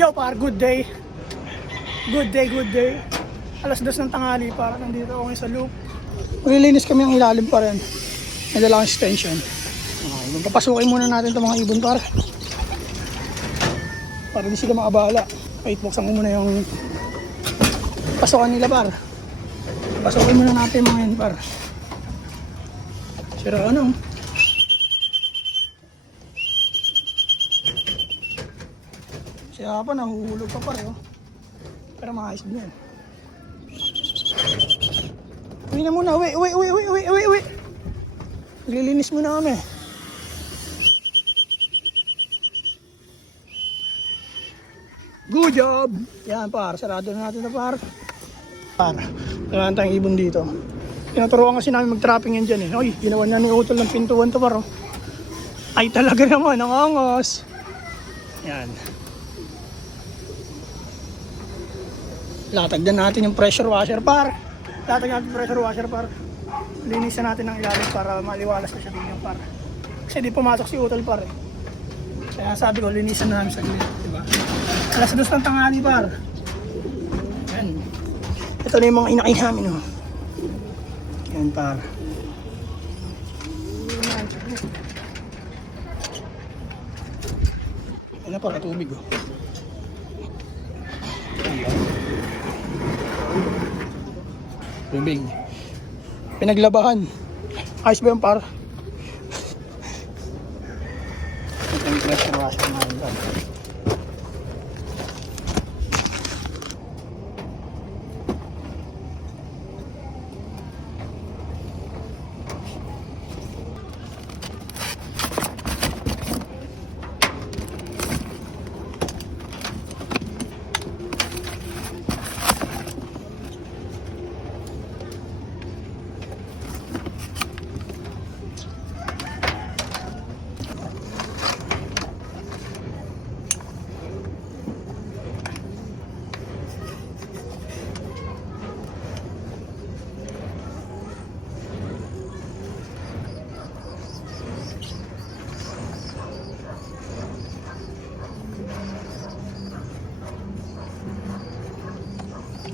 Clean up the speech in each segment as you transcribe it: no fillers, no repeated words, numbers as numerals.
Yo par, good day. Good day, good day. Alas 2 ng tanghali para nandito ako sa loop. Maglilinis kami ang ilalim pa rin. May dalang extension. Papasukin muna natin itong mga ibon par. Para di sila makabala. Wait, buksan ko muna yung pasukan nila par. Pasukin muna natin mga yan par. Sira ano? Siya pa, nahuhulog pa pareho. Pero maayos din yan. Uwi na muna, uwi. Naglilinis muna kami. Good job! Yan par, sarado na natin na par. Par, kailangan tayong ibon dito. Tinuturuan kasi namin mag-trapping yan dyan eh. Oy, ginawa na ni Utol ng pintuan to par oh. Ay talaga naman, ang angos. Yan. Latagdan natin yung pressure washer par. Latagdan natin yung pressure washer par. Linisan natin ang ilalim para maliwalas na siya din yung par. Kasi di pumasok si Utol par eh. Kaya sabi ko, linisan na namin sa gilid, diba? Alas 2 ng tanghali par. Yan. Ito na yung mga inakin namin oh. Yan par. Yan na par, tubig oh. Tubig. Pinaglabahan. Ayos ba yung par? Ito yung pressure washer namin par.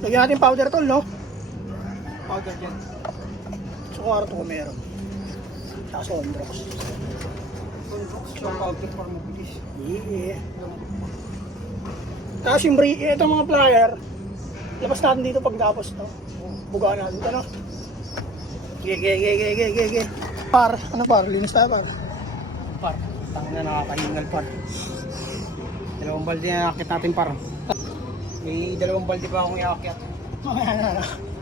Lagyan natin powder tol, no? Powder dyan. So, kwarto ko meron. Saka Sondrox. So, powder para mabilis. Yeah. Tapos yung itong mga plier, labas natin dito pagtapos, no? Bugaan natin ito, no? Ge. Par, ano par? Linis tayo par. Par, tangin na nakakahingal par. Dalawang balde na nakakit natin par. May dalawang balde pa akong iakyat.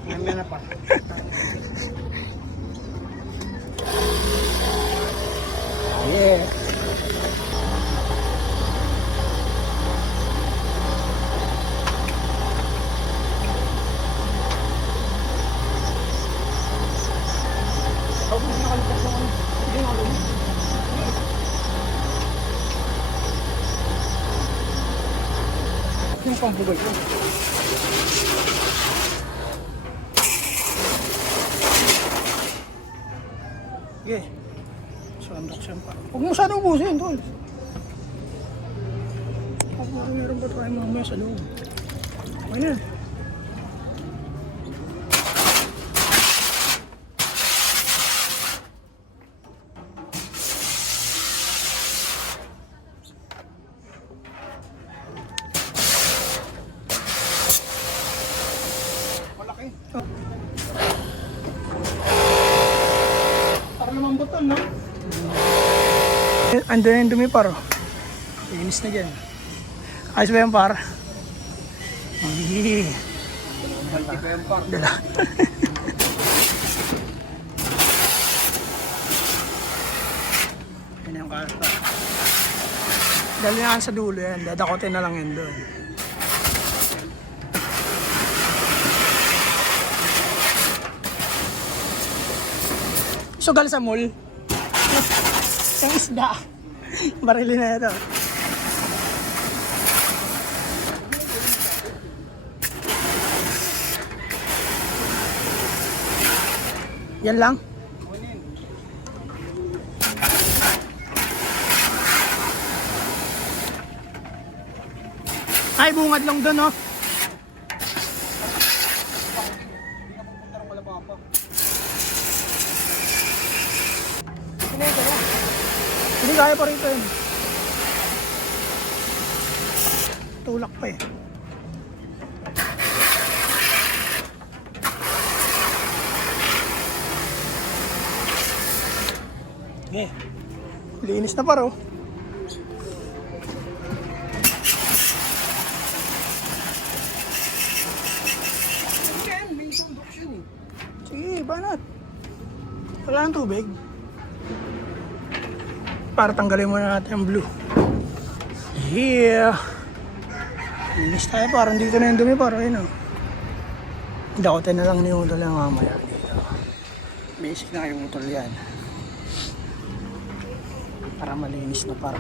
Mamaya na pa. Yeah. Yung pambugay ko. Okay. Sondok siya pa. Huwag mo sana ubusin, tol. Meron pa tayo mamaya sa loob. Okay na. Para lumambot tol, no? Andun yung dumi par. Linis na dyan. Ayos ba yung par? Hindi ba yung par? Dala. Yan yung karta. Dali na sa dulo yan. Dadakotin na lang yan doon. Sugal sa mall. Yung isda. Barili na ito. Yan lang. may bungad lang doon, no? Hindi kaya pa rito yun. Tulak pa eh. Okay. Linis na paro. Sige, banat. Wala nang tubig. Para tanggalin muna natin ang blue. Yeah. Linis tayo, parang dito na yung dumi, parang yun o. Dakotin na lang ni Utol lang mamaya dito. Basic na yung Utol yan. Para malinis na para.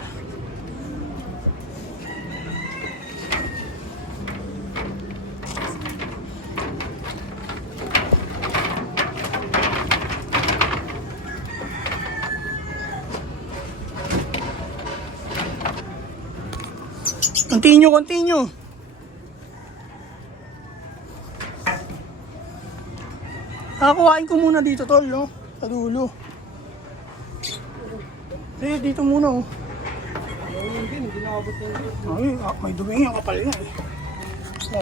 Continue. Kuhain ko muna dito, tol, no? Sa dulo. Dito muna, oh. Ay, may dumi yung kapal yan, eh.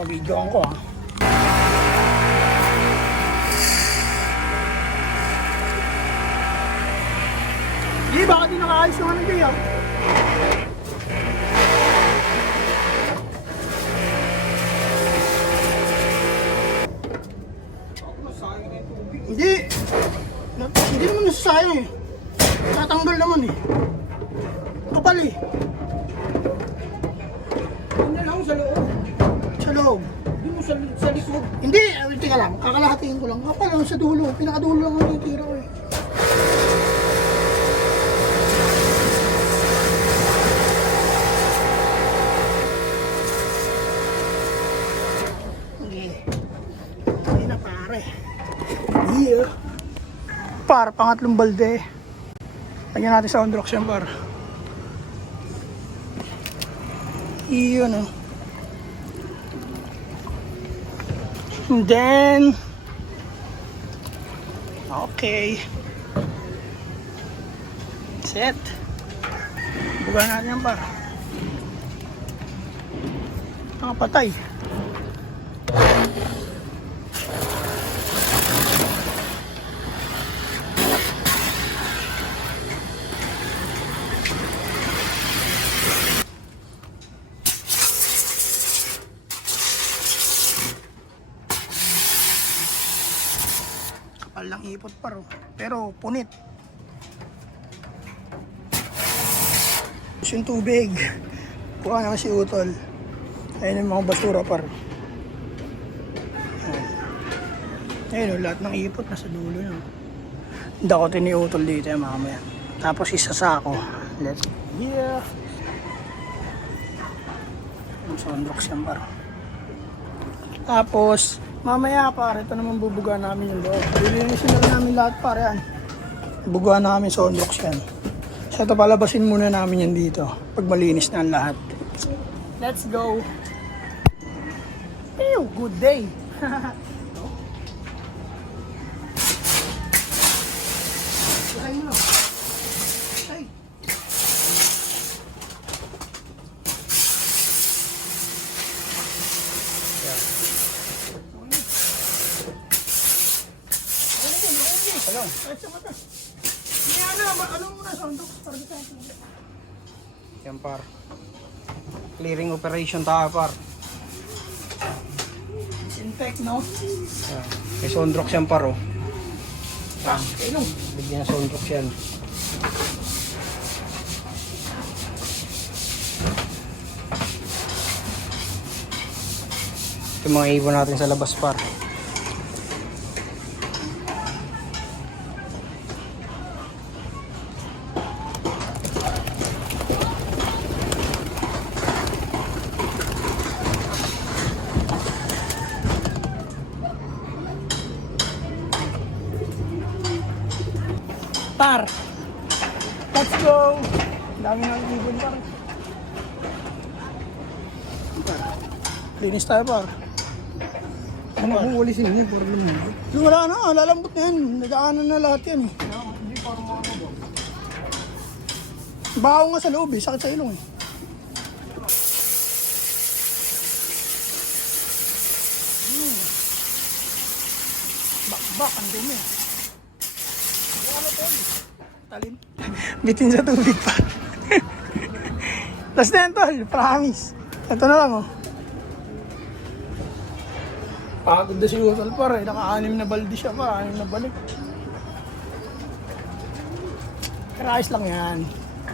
Videoan ko, ah. Hindi, baka di nakaayos yung ano dyan, ah. Hindi naman nasasayang eh. Tatanggal naman eh. Kapal eh. Hindi lang sa loob. Sa loob. Hindi mo sa likod. Hindi, tika lang. Kakalahatiin ko lang. Kapal lang sa dulo. Pinakadulo lang ang titira ko eh. Hindi na pare. Yeah. Para pangatlong balde. Lagyan natin sa Ondrox yan par. Iyon oh. And then okay. Set. Buga natin yan par. Nakapatay. Lang ipot paro, pero punit. Yung tubig. Kuha na si Utol. Ayun yung mga basura paro. Ayun, lahat ng ipot nasa dulo na. Dakotin ni Utol dito yung mamaya. Tapos isasako. Let's yeah. Yung Ondrox yan paro. Tapos mamaya pare, ito naman bubuga namin yung loob. Lilinisin na namin lahat pare yan. Buga namin sa Ondrox yan. So ito palabasin muna namin yan dito. Pag malinis na ang lahat. Let's go! Ew, good day! Ay mo. Ay. Hello. Ano muna sa Ondrox para dito tayo. Yan par. Clearing operation tayo par. Disinfect, no? Yan. May Ondrox yan par oh. Kailong. Bigyan na Ondrox yan. Ito mga ibon natin sa labas par. Par. Let's go. Dami ng ibon par. Linis tayo par. Ano par? kung walisin niya? Puro lumabot. Wala na, lalambot na yan. Nagaanan na lahat yan eh. Hindi parang mga ano ba? Baho nga sa loob eh, sakit sa ilong eh. Bakbak, ang dumi. Ano to? Talim. Bitin sa tubig pa. Last na yan tol, promise. Ito na lang oh. Pagod na si Utol par eh, naka-anim na baldi siya pa, 6 na balik. Pero ayos lang yan.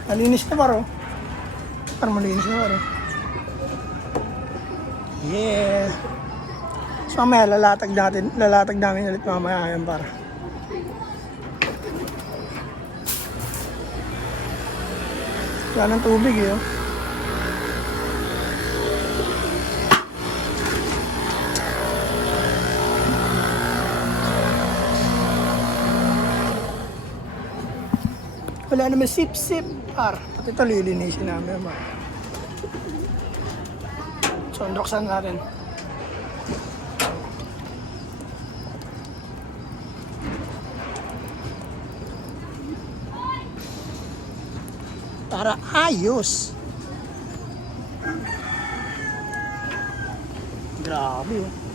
Malinis na par oh. Parang malinis na par oh. Yeah. So mamaya lalatag namin ulit mamaya yan par. Wala ng tubig eh oh. Wala naman sip-sip par. At ito lilinisin namin par. So unboxan natin. Para ayos. Grabe oh.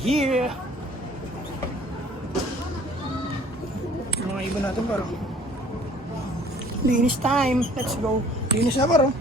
Yeah! Yung mga ibon natin paro. Linis time. Let's go. Linis na paro.